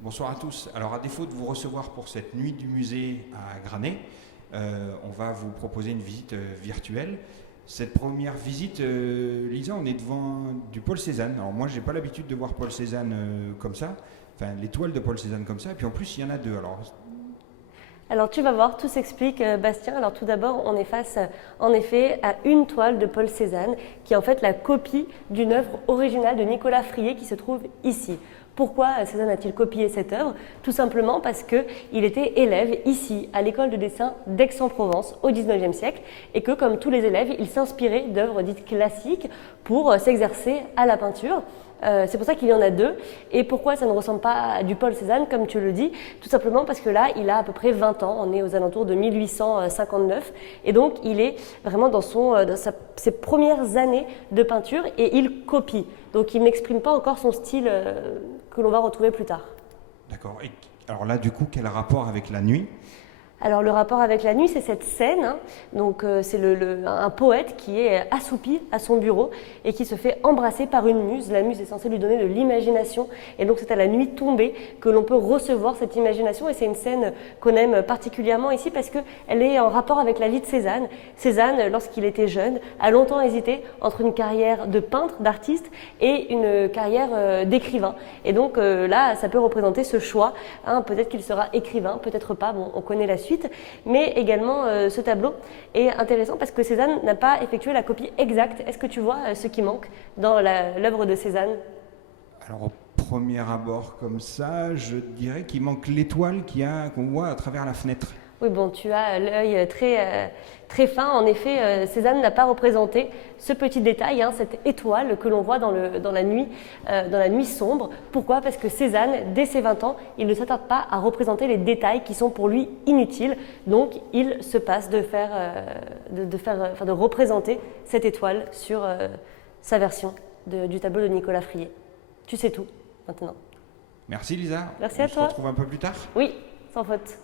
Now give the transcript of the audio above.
Bonsoir à tous. Alors à défaut de vous recevoir pour cette nuit du musée à Graney, on va vous proposer une visite virtuelle. Cette première visite, Lisa, on est devant du Paul Cézanne. Alors moi, j'ai pas l'habitude de voir Paul Cézanne comme ça, enfin l'étoile de Paul Cézanne comme ça, et puis en plus, il y en a deux. Alors tu vas voir, tout s'explique Bastien. Alors tout d'abord, on est face en effet à une toile de Paul Cézanne qui est en fait la copie d'une œuvre originale de Nicolas Frié qui se trouve ici. Pourquoi Cézanne a-t-il copié cette œuvre? Tout simplement parce qu'il était élève ici, à l'école de dessin d'Aix-en-Provence au XIXe siècle et que, comme tous les élèves, il s'inspirait d'œuvres dites classiques pour s'exercer à la peinture. C'est pour ça qu'il y en a deux. Et pourquoi ça ne ressemble pas à du Paul Cézanne, comme tu le dis? Tout simplement parce que là, il a à peu près 20 ans. On est aux alentours de 1859. Et donc, il est vraiment dans ses premières années de peinture et il copie. Donc, il n'exprime pas encore son style que l'on va retrouver plus tard. D'accord. Et alors là, du coup, quel rapport avec la nuit? Alors le rapport avec la nuit, c'est cette scène, hein. Donc c'est un poète qui est assoupi à son bureau et qui se fait embrasser par une muse. La muse est censée lui donner de l'imagination et donc c'est à la nuit tombée que l'on peut recevoir cette imagination et c'est une scène qu'on aime particulièrement ici parce qu'elle est en rapport avec la vie de Cézanne. Cézanne, lorsqu'il était jeune, a longtemps hésité entre une carrière de peintre, d'artiste et une carrière d'écrivain. Et donc là, ça peut représenter ce choix, hein. Peut-être qu'il sera écrivain, peut-être pas, bon, on connaît la suite. Mais également, ce tableau est intéressant parce que Cézanne n'a pas effectué la copie exacte. Est-ce que tu vois ce qui manque dans l'œuvre de Cézanne? Alors au premier abord comme ça, je dirais qu'il manque l'étoile qu'on voit à travers la fenêtre. Oui, bon, tu as l'œil très fin. En effet, Cézanne n'a pas représenté ce petit détail, hein, cette étoile que l'on voit dans la nuit sombre. Pourquoi? Parce que Cézanne, dès ses 20 ans, il ne s'attarde pas à représenter les détails qui sont pour lui inutiles. Donc, il se passe de représenter cette étoile sur sa version du tableau de Nicolas Frié. Tu sais tout, maintenant. Merci Lisa. Merci à toi. On se retrouve un peu plus tard. Oui, sans faute.